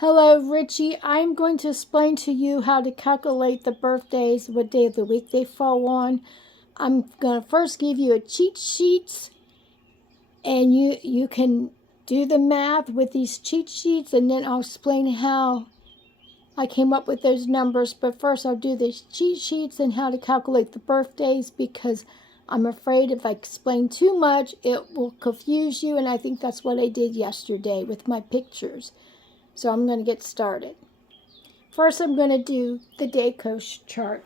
Hello, Richie. I'm going to explain to you how to calculate the birthdays, what day of the week they fall on. I'm going to first give you a cheat sheets, and you can do the math with these cheat sheets, and then I'll explain how I came up with those numbers. But first I'll do the cheat sheets and how to calculate the birthdays, because I'm afraid if I explain too much, it will confuse you, and I think that's what I did yesterday with my pictures. So I'm going to get started. First, I'm going to do the DACO chart.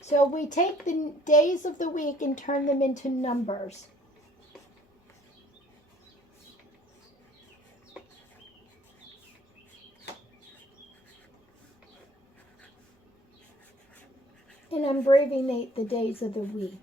So we take the days of the week and turn them into numbers. And abbreviate the days of the week.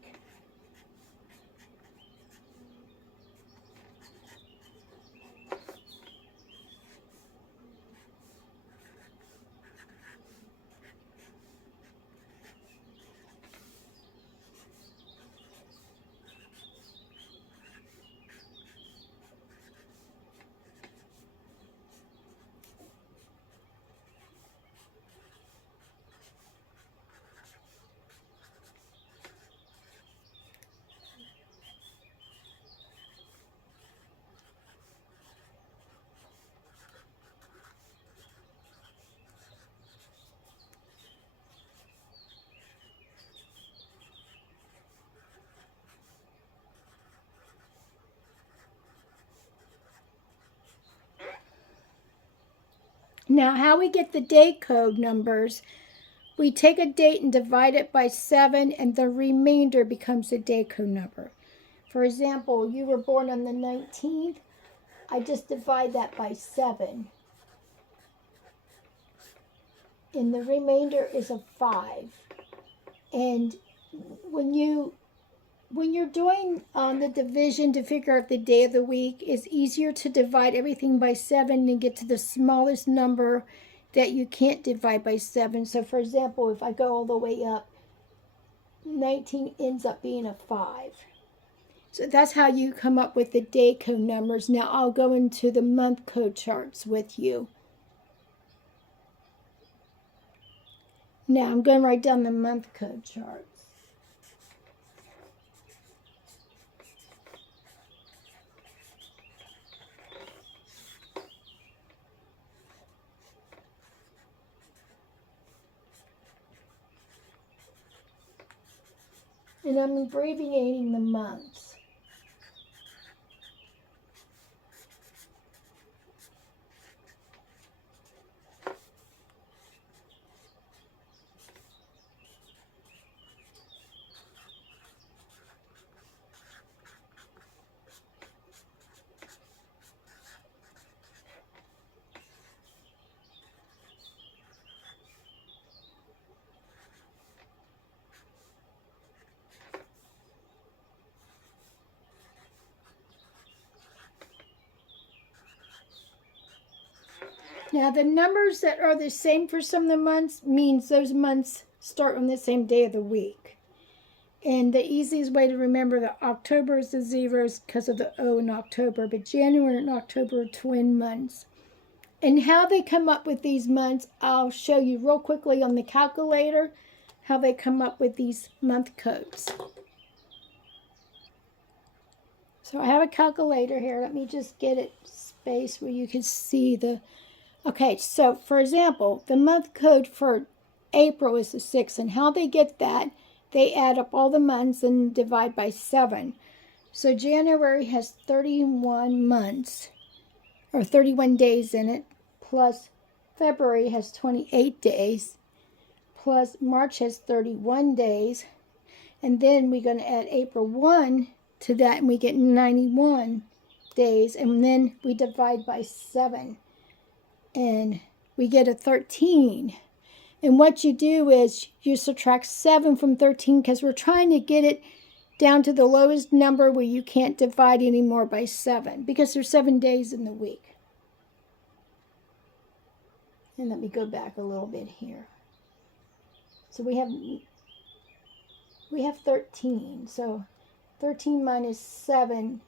Now, how we get the day code numbers, we take a date and divide it by 7, and the remainder becomes the day code number. For example, you were born on the 19th. I just divide that by 7. And the remainder is a 5. And when you're doing the division to figure out the day of the week, it's easier to divide everything by 7 and get to the smallest number that you can't divide by 7. So for example, if I go all the way up, 19 ends up being a 5. So that's how you come up with the day code numbers. Now I'll go into the month code charts with you. Now I'm going to write down the month code charts. And I'm abbreviating the months. Now, the numbers that are the same for some of the months means those months start on the same day of the week. And the easiest way to remember that October is the zeros because of the O in October, but January and October are twin months. And how they come up with these months, I'll show you real quickly on the calculator how they come up with these month codes. So I have a calculator here. Let me just get it spaced where you can see the... Okay, so for example, the month code for April is the 6th, and how they get that, they add up all the months and divide by 7. So January has 31 months, or 31 days in it, plus February has 28 days, plus March has 31 days, and then we're going to add April 1 to that, and we get 91 days, and then we divide by 7. And we get a 13. And what you do is you subtract 7 from 13 because we're trying to get it down to the lowest number where you can't divide anymore by 7 because there's 7 days in the week. And let me go back a little bit here. So we have 13. So 13 minus 7.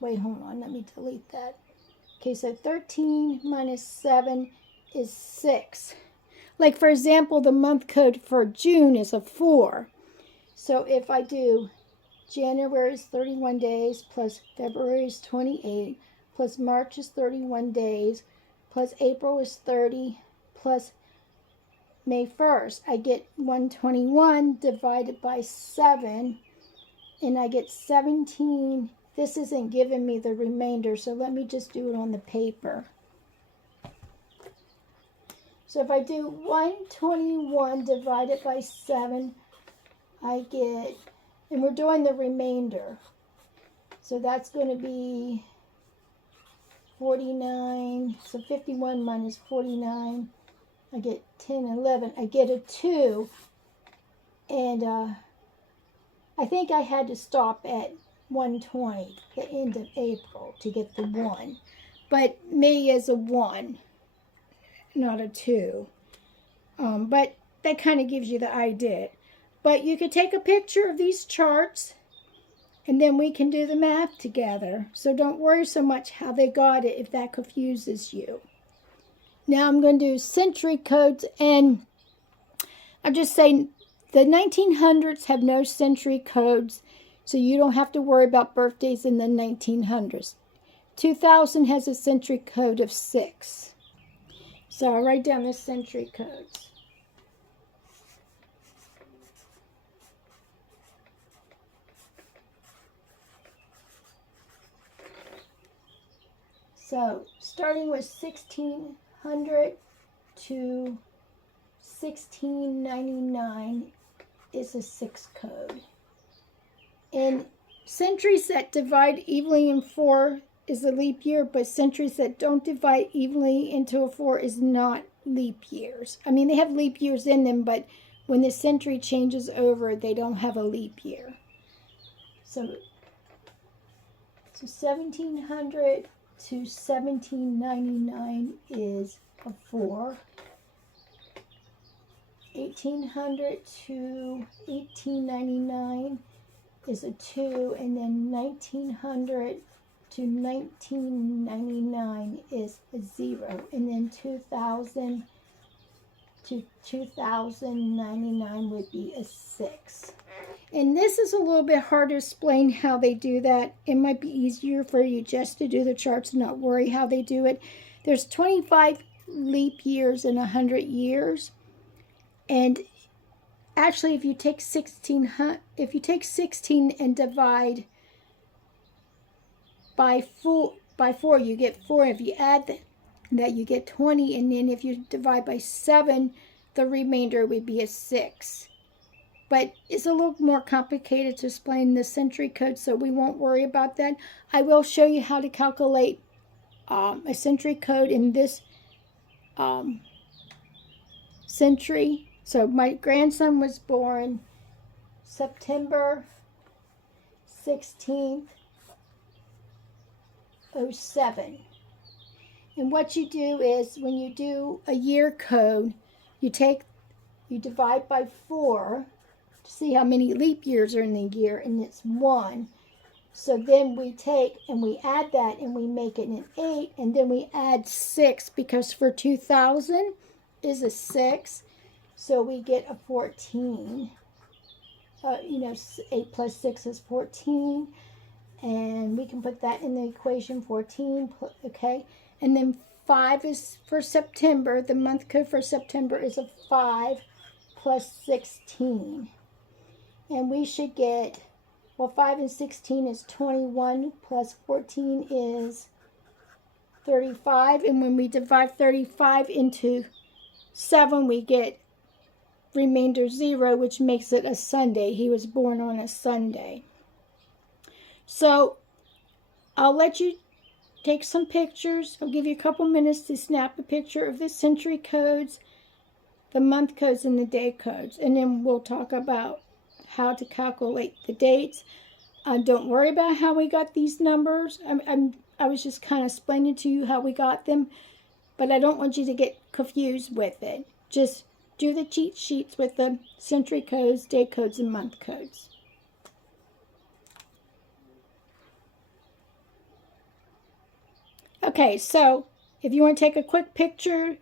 Wait, hold on. Let me delete that. Okay, so 13 minus 7 is 6. Like, for example, the month code for June is a 4. So if I do January is 31 days, plus February is 28, plus March is 31 days, plus April is 30, plus May 1st, I get 121 divided by 7, and I get 17. This isn't giving me the remainder, so let me just do it on the paper. So if I do 121 divided by 7, I get, and we're doing the remainder. So that's going to be 49. So 51 minus 49, I get 10, 11. I get a 2. And I think I had to stop at 120, the end of April, to get the 1. But May is a 1, not a 2. But that kind of gives you the idea. But you could take a picture of these charts, and then we can do the math together. So don't worry so much how they got it if that confuses you. Now I'm going to do century codes, and I'm just saying the 1900s have no century codes, so you don't have to worry about birthdays in the 1900s. 2000 has a century code of 6. So I'll write down the century codes. So starting with 1600 to 1699 is a 6 code. And centuries that divide evenly in 4 is a leap year, but centuries that don't divide evenly into a 4 is not leap years. I mean, they have leap years in them, but when the century changes over, they don't have a leap year. So 1700 to 1799 is a 4. 1800 to 1899 is a 2, and then 1900 to 1999 is a 0, and then 2000 to 2099 would be a 6. And this is a little bit hard to explain how they do that. It might be easier for you just to do the charts and not worry how they do it. There's 25 leap years in 100 years. And actually, if you take 16 and divide by 4, you get 4. If you add that, you get 20. And then if you divide by 7, the remainder would be a 6. But it's a little more complicated to explain the century code, so we won't worry about that. I will show you how to calculate a century code in this century. So my grandson was born September 16th, 07. And what you do is when you do a year code, you divide by 4 to see how many leap years are in the year, and it's 1. So then we take and we add that and we make it an 8, and then we add 6 because for 2000 is a 6. So we get a 14. 8 plus 6 is 14. And we can put that in the equation, 14, okay? And then 5 is for September. The month code for September is a 5 plus 16. And we should get, 5 and 16 is 21, plus 14 is 35. And when we divide 35 into 7, we get remainder 0, which makes it a Sunday. He was born on a Sunday. So I'll let you take some pictures. I'll give you a couple minutes to snap a picture of the century codes, the month codes, and the day codes. And then we'll talk about how to calculate the dates. Don't worry about how we got these numbers. I was just kind of explaining to you how we got them, but I don't want you to get confused with it. Just do the cheat sheets with the century codes, day codes, and month codes. Okay, so if you want to take a quick picture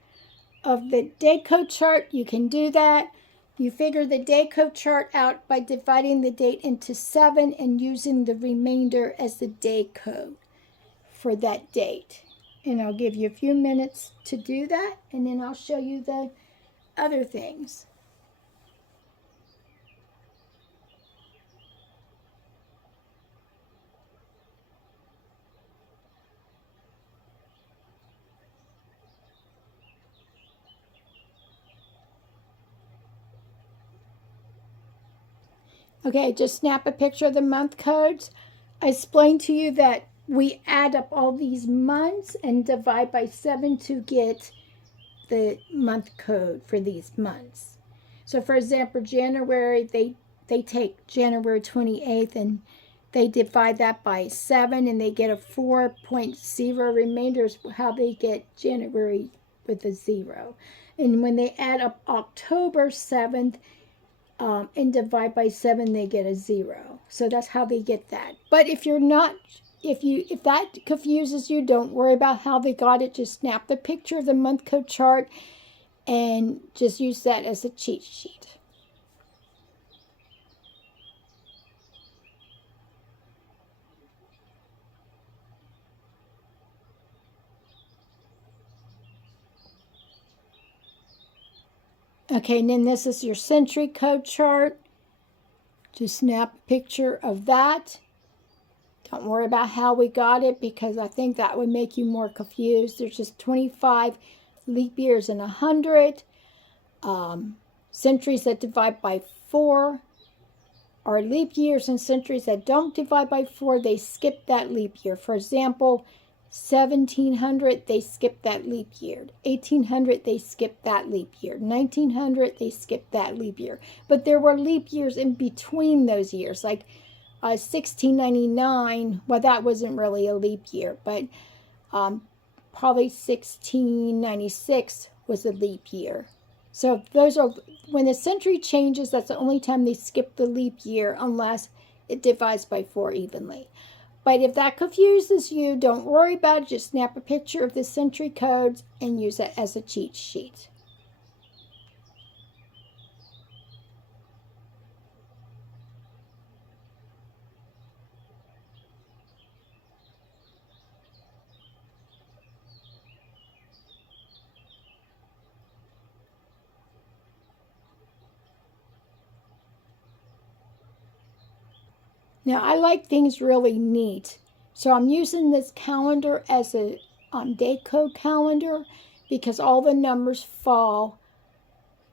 of the day code chart, you can do that. You figure the day code chart out by dividing the date into 7 and using the remainder as the day code for that date. And I'll give you a few minutes to do that, and then I'll show you the other things. Okay, just snap a picture of the month codes. I explained to you that we add up all these months and divide by 7 to get the month code for these months. So for example, January, they take January 28th and they divide that by 7 and they get a 4.0 remainder is how they get January with a 0. And when they add up October 7th, and divide by 7, they get a 0. So that's how they get that. But if you're not, if that confuses you, don't worry about how they got it. Just snap the picture of the month code chart and just use that as a cheat sheet. Okay, and then this is your century code chart. Just snap a picture of that. Don't worry about how we got it because I think that would make you more confused. There's just 25 leap years in 100. Centuries that divide by 4 are leap years, and centuries that don't divide by 4, they skip that leap year. For example, 1700, they skip that leap year. 1800, they skip that leap year. 1900, they skip that leap year. But there were leap years in between those years, like 1699. Well, that wasn't really a leap year, but probably 1696 was a leap year. So those are, when the century changes, that's the only time they skip the leap year unless it divides by 4 evenly. But if that confuses you, don't worry about it. Just snap a picture of the century codes and use it as a cheat sheet. Now, I like things really neat. So I'm using this calendar as a day code calendar because all the numbers fall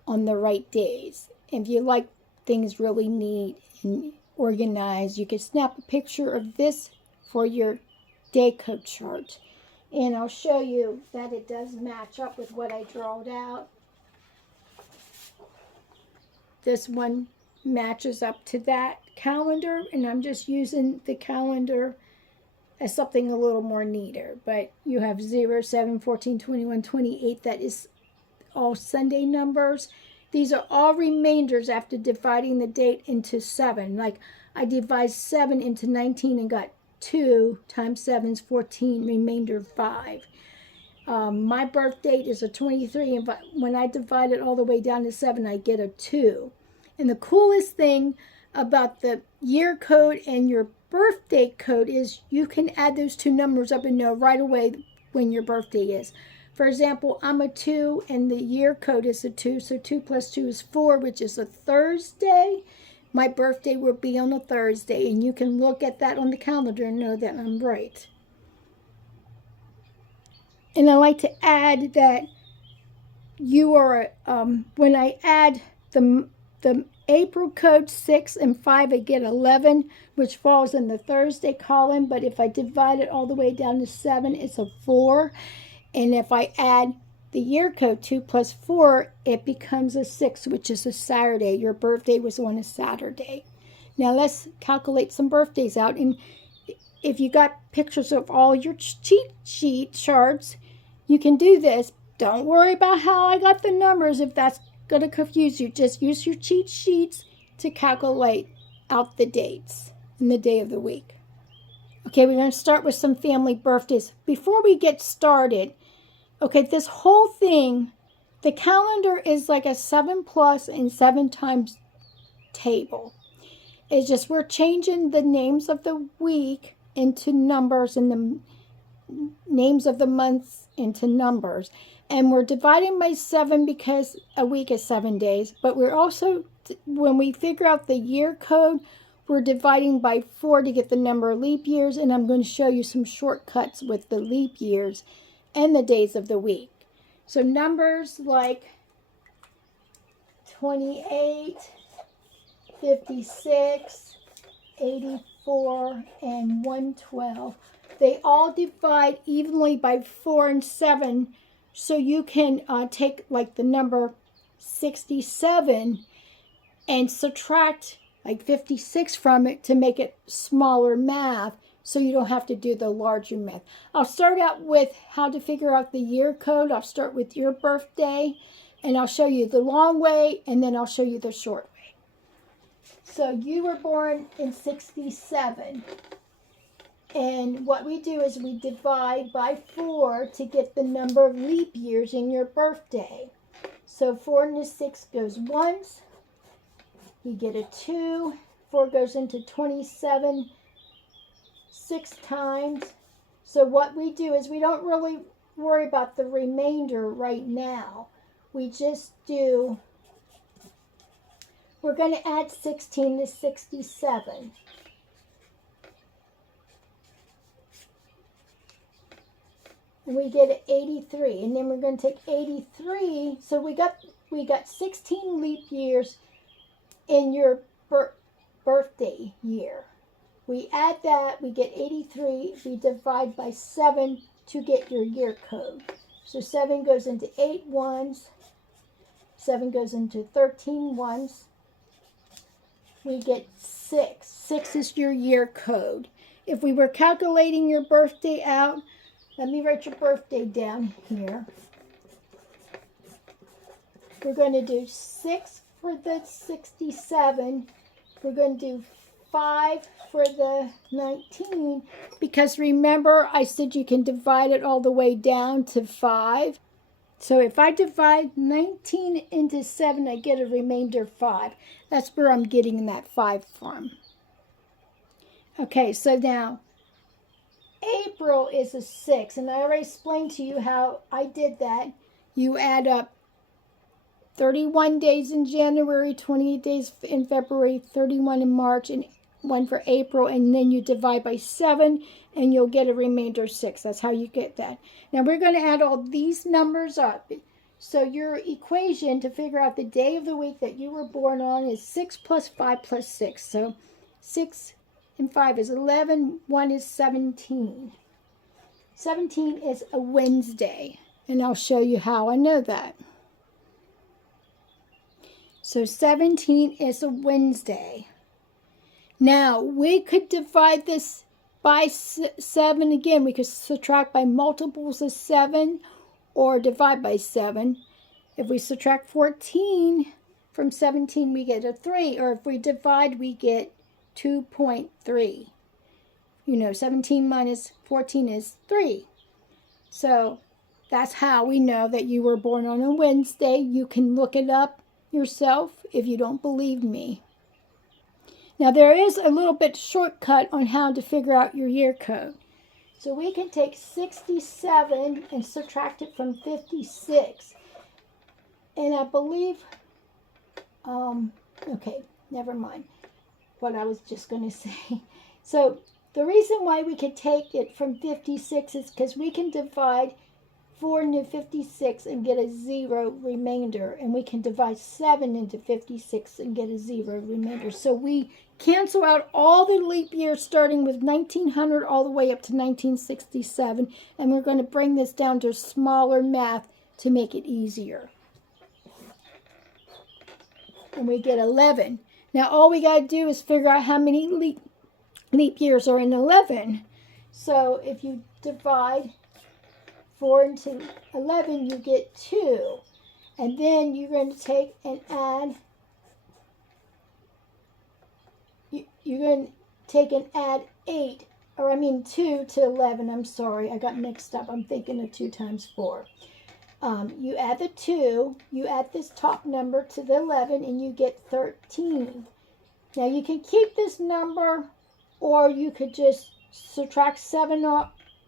on the right days. If you like things really neat and organized, you can snap a picture of this for your day code chart. And I'll show you that it does match up with what I drawed out. This one matches up to that calendar, and I'm just using the calendar as something a little more neater. But you have 0, 7, 14, 21, 28. That is all Sunday numbers. These are all remainders after dividing the date into 7. Like I divided 7 into 19 and got 2 times 7 is 14, remainder 5. My birth date is a 23, and when I divide it all the way down to 7, I get a 2. And the coolest thing about the year code and your birthday code is you can add those two numbers up and know right away when your birthday is. For example, I'm a 2 and the year code is a 2, so 2 plus 2 is 4, which is a Thursday. My birthday will be on a Thursday, and you can look at that on the calendar and know that I'm right. And I like to add that you are, when I add the April code 6 and 5, I get 11, which falls in the Thursday column. But if I divide it all the way down to 7, it's a 4. And if I add the year code 2 plus 4, it becomes a 6, which is a Saturday. Your birthday was on a Saturday. Now let's calculate some birthdays out. And if you got pictures of all your cheat sheet charts, you can do this. Don't worry about how I got the numbers if that's going to confuse you. Just use your cheat sheets to calculate out the dates and the day of the week. Okay, we're going to start with some family birthdays. Before we get started, okay, this whole thing, the calendar is like a 7 plus and 7 times table. It's just we're changing the names of the week into numbers and the names of the months into numbers. And we're dividing by 7 because a week is 7 days. But we're also, when we figure out the year code, we're dividing by 4 to get the number of leap years. And I'm going to show you some shortcuts with the leap years and the days of the week. So numbers like 28, 56, 84, and 112. They all divide evenly by 4 and 7. So you can take like the number 67 and subtract like 56 from it to make it smaller math, so you don't have to do the larger math. I'll start out with how to figure out the year code. I'll start with your birthday, and I'll show you the long way, and then I'll show you the short way. So you were born in 67. And what we do is we divide by 4 to get the number of leap years in your birthday. So 4 into 6 goes once. You get a 2. 4 goes into 27 6 times. So what we do is we don't really worry about the remainder right now. We just do, we're going to add 16 to 67. And we get 83. And then we're going to take 83. So we got 16 leap years in your birthday year. We add that, we get 83. We divide by 7 to get your year code. So 7 goes into 8 ones. 7 goes into 13 ones. We get 6. 6 is your year code. If we were calculating your birthday out, let me write your birthday down here. We're going to do 6 for the 67. We're going to do 5 for the 19, because remember I said you can divide it all the way down to 5. So if I divide 19 into 7, I get a remainder 5. That's where I'm getting that 5 from. Okay, so now April is a 6, and I already explained to you how I did that. You add up 31 days in January, 28 days in February, 31 in March, and 1 for April, and then you divide by 7, and you'll get a remainder 6. That's how you get that. Now we're going to add all these numbers up. So your equation to figure out the day of the week that you were born on is 6 plus 5 plus 6. So 6 and 5 is 11, 1 is 17. 17 is a Wednesday, and I'll show you how I know that. So 17 is a Wednesday. Now, we could divide this by 7 again. We could subtract by multiples of 7 or divide by 7. If we subtract 14 from 17, we get a 3. Or if we divide, we get 2.3. You know, 17 minus 14 is 3. So that's how we know that you were born on a Wednesday. You can look it up yourself if you don't believe me. Now there is a little bit shortcut on how to figure out your year code. So we can take 67 and subtract it from 56. And I believe, okay, never mind what I was just going to say. So the reason why we could take it from 56 is because we can divide 4 into 56 and get a 0 remainder. And we can divide 7 into 56 and get a 0 remainder. So we cancel out all the leap years starting with 1900 all the way up to 1967. And we're going to bring this down to smaller math to make it easier. And we get 11. Now all we got to do is figure out how many leap years are in 11. So if you divide 4 into 11, you get 2. And then you're going to take and add, you're going to take and add 8, or I mean 2 to 11. I'm sorry, I got mixed up. I'm thinking of 2 times 4. You add the 2, you add this top number to the 11, and you get 13. Now you can keep this number, or you could just subtract 7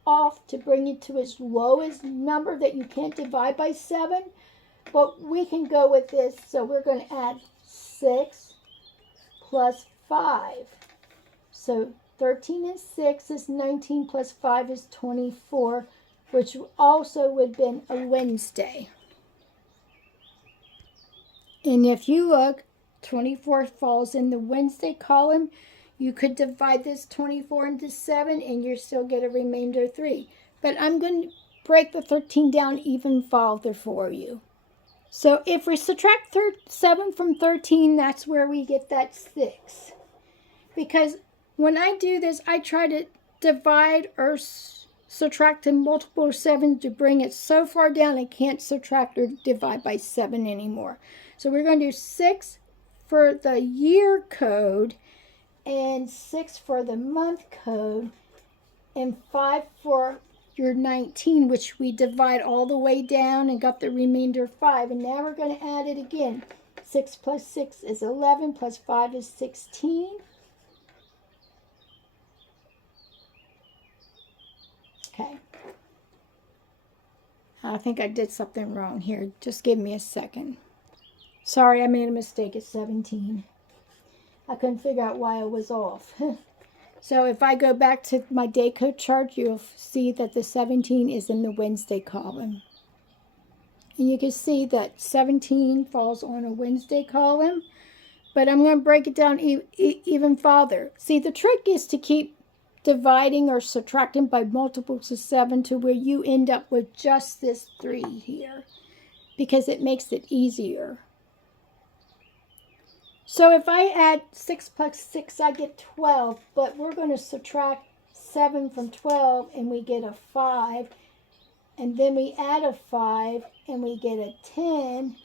off to bring it to its lowest number that you can't divide by 7. But we can go with this, so we're going to add 6 plus 5. So 13 and 6 is 19 plus 5 is 24, which also would have been a Wednesday. And if you look, 24 falls in the Wednesday column. You could divide this 24 into 7 and you still get a remainder of 3. But I'm going to break the 13 down even farther for you. So if we subtract 7 from 13, that's where we get that 6. Because when I do this, I try to divide or subtract in multiple 7 to bring it so far down I can't subtract or divide by 7 anymore. So we're going to do 6 for the year code and 6 for the month code and 5 for your 19, which we divide all the way down and got the remainder 5. And now we're going to add it again. 6 plus 6 is 11 plus 5 is 16. Okay. I think I did something wrong here. Just give me a second. Sorry, I made a mistake. It's 17. I couldn't figure out why I was off. So if I go back to my day code chart, you'll see that the 17 is in the Wednesday column. And you can see that 17 falls on a Wednesday column. But I'm going to break it down even farther. See, the trick is to keep dividing or subtracting by multiples of 7 to where you end up with just this 3 here, because it makes it easier. So if I add 6 plus 6, I get 12, but we're going to subtract 7 from 12 and we get a 5, and then we add a 5 and we get a 10,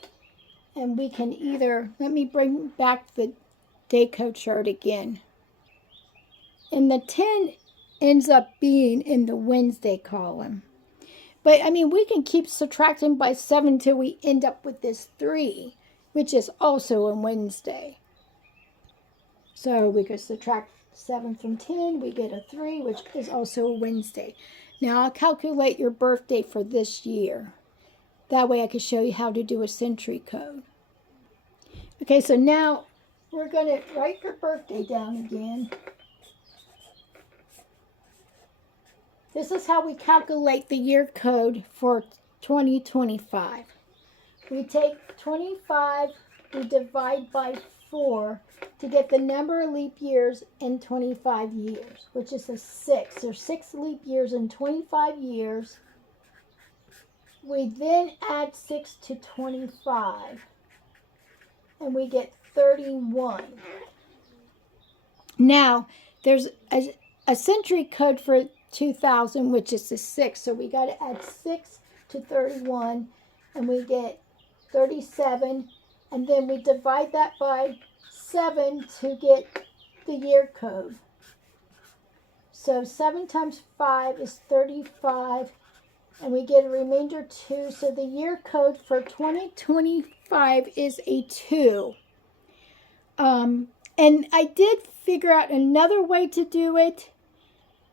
and we can either, let me bring back the day code chart again. And the 10 ends up being in the Wednesday column. But I mean, we can keep subtracting by 7 till we end up with this 3, which is also a Wednesday. So we could subtract 7 from 10, we get a 3, which is also a Wednesday. Now I'll calculate your birthday for this year. That way I can show you how to do a century code. Okay, so now we're going to write your birthday down again. This is how we calculate the year code for 2025. We take 25, we divide by 4 to get the number of leap years in 25 years, which is a 6. There's 6 leap years in 25 years. We then add 6 to 25, and we get 31. Now, there's a century code for 2000, which is a 6. So we got to add 6 to 31, and we get 37. And then we divide that by 7 to get the year code. So 7 times 5 is 35, and we get a remainder 2. So the year code for 2025 is a 2. And I did figure out another way to do it.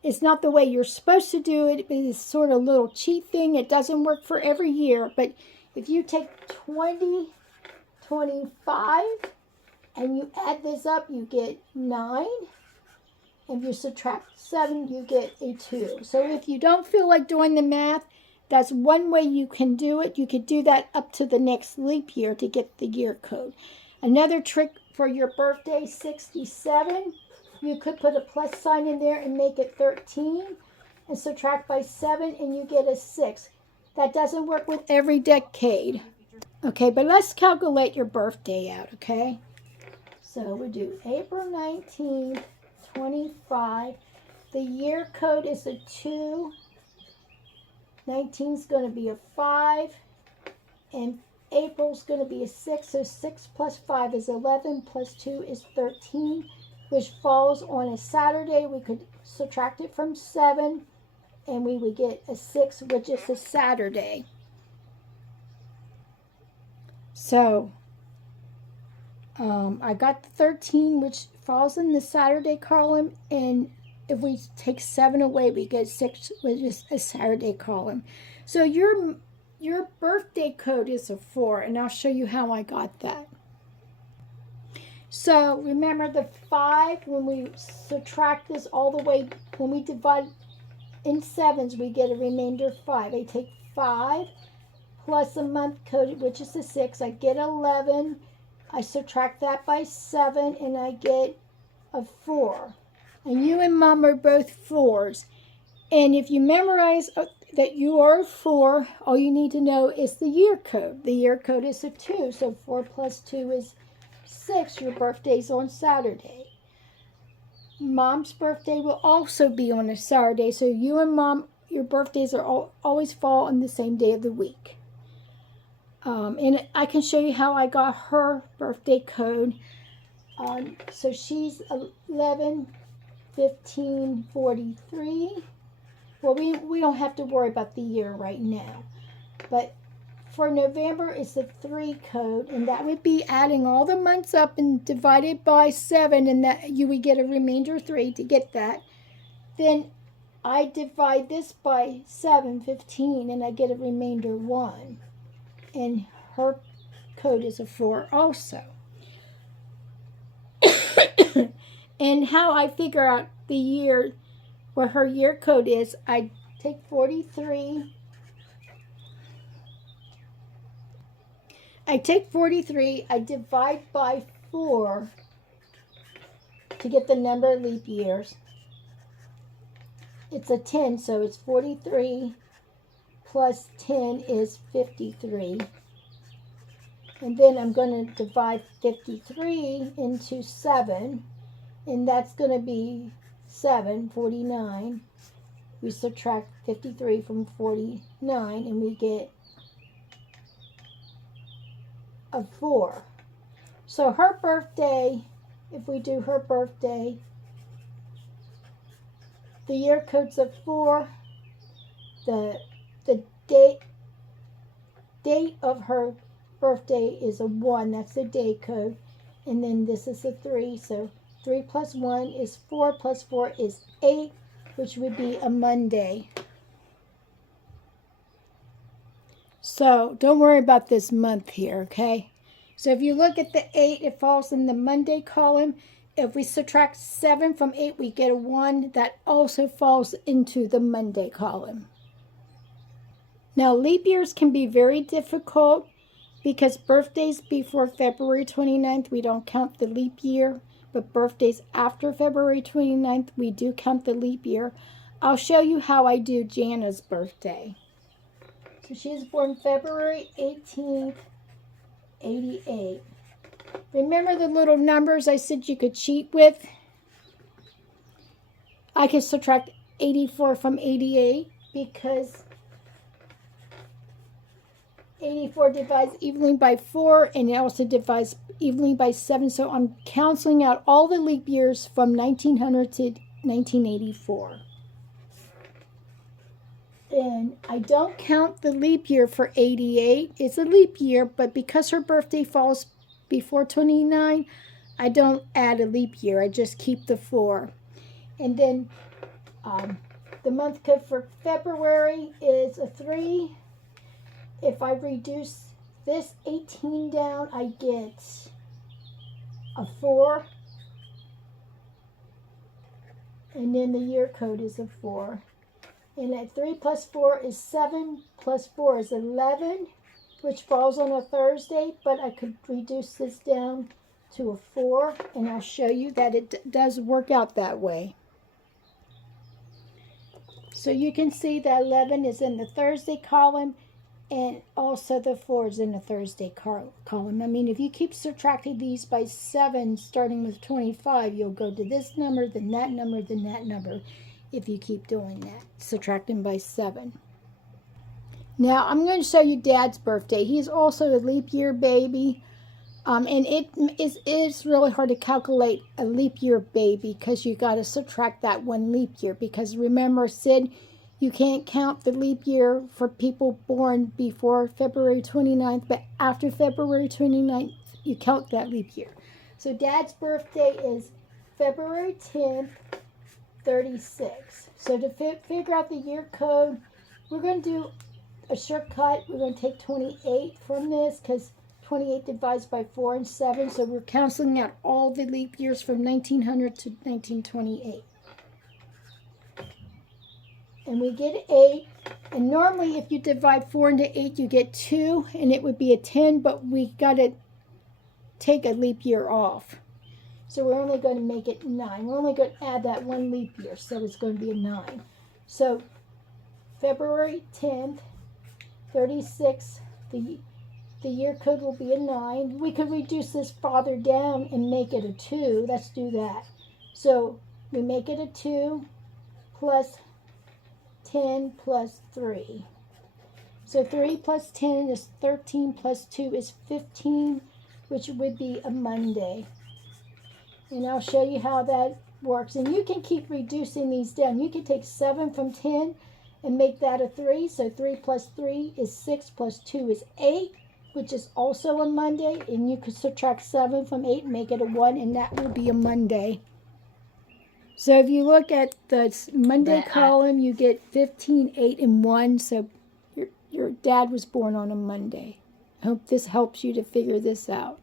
It's not the way you're supposed to do it. It's sort of a little cheat thing. It doesn't work for every year. But if you take 2025 and you add this up, you get 9. And you subtract 7, you get a 2. So if you don't feel like doing the math, that's one way you can do it. You could do that up to the next leap year to get the year code. Another trick for your birthday, 67. You could put a plus sign in there and make it 13 and subtract by 7 and you get a 6. That doesn't work with every decade. Okay, but let's calculate your birthday out, okay? So we do April 19th, 25. The year code is a 2. 19 is going to be a 5. And April's going to be a 6, so 6 plus 5 is 11, plus 2 is 13, which falls on a Saturday. We could subtract it from 7, and we would get a 6, which is a Saturday. So I got the 13, which falls in the Saturday column, and if we take 7 away, we get 6, which is a Saturday column. So your birthday code is a 4, and I'll show you how I got that. So remember the 5, when we subtract this all the way, when we divide in 7s, we get a remainder of 5. I take 5 plus a month code, which is a 6. I get 11. I subtract that by 7, and I get a 4. And you and Mom are both 4s. And if you memorize that you are a 4, all you need to know is the year code. The year code is a 2, so 4 plus 2 is 6. Your birthday's on Saturday. Mom's birthday will also be on a Saturday, so you and Mom, your birthdays are always fall on the same day of the week. And I can show you how I got her birthday code. So she's 11/15/43. Well, we don't have to worry about the year right now. But for November, it's the 3 code, and that would be adding all the months up and divided by 7, and that you would get a remainder of 3 to get that. Then I divide this by 7/15, and I get a remainder 1. And her code is a 4 also. And how I figure out the year, what her year code is, I take 43. I divide by 4 to get the number of leap years. It's a 10, so it's 43 plus 10 is 53. And then I'm going to divide 53 into 7, and that's going to be 49. We subtract 53 from 49, and we get a 4. So her birthday, if we do her birthday, the year code's a 4. The date of her birthday is a 1. That's the day code. And then this is a 3. So 3 plus 1 is 4, plus 4 is 8, which would be a Monday. So don't worry about this month here, okay? So if you look at the 8, it falls in the Monday column. If we subtract 7 from 8, we get a 1. That also falls into the Monday column. Now, leap years can be very difficult because birthdays before February 29th, we don't count the leap year. But birthdays after February 29th, we do count the leap year. I'll show you how I do Jana's birthday. So she was born February 18th, 88. Remember the little numbers I said you could cheat with? I could subtract 84 from 88 because 84 divides evenly by 4, and it also divides evenly by 7. So I'm canceling out all the leap years from 1900 to 1984. And I don't count the leap year for 88. It's a leap year, but because her birthday falls before 29, I don't add a leap year. I just keep the 4. And then the month code for February is a 3. If I reduce this 18 down, I get a 4. And then the year code is a 4. And at 3 plus 4 is 7, plus 4 is 11, which falls on a Thursday, but I could reduce this down to a 4, and I'll show you that it does work out that way. So you can see that 11 is in the Thursday column, and also the 4 is in the Thursday column. I mean, if you keep subtracting these by 7, starting with 25, you'll go to this number, then that number, then that number, if you keep doing that, subtracting by 7. Now, I'm going to show you Dad's birthday. He's also a leap year baby. And it's really hard to calculate a leap year baby because you got to subtract that one leap year. Because remember, Sid, you can't count the leap year for people born before February 29th, but after February 29th, you count that leap year. So Dad's birthday is February 10th, 36. So to figure out the year code, we're going to do a shortcut. We're going to take 28 from this because 28 divides by 4 and 7. So we're canceling out all the leap years from 1900 to 1928. And we get 8. And normally if you divide 4 into 8, you get 2. And it would be a 10, but we got to take a leap year off. So we're only going to make it 9. We're only going to add that one leap year. So it's going to be a 9. So February 10th, 36, the year code will be a 9. We could reduce this farther down and make it a 2. Let's do that. So we make it a 2 plus 10 plus 3. So 3 plus 10 is 13 plus 2 is 15, which would be a Monday. And I'll show you how that works. And you can keep reducing these down. You can take 7 from 10 and make that a 3. So 3 plus 3 is 6 plus 2 is 8, which is also a Monday. And you could subtract 7 from 8 and make it a 1, and that will be a Monday. So if you look at the Monday column, you get 15, 8, and 1. So your dad was born on a Monday. I hope this helps you to figure this out.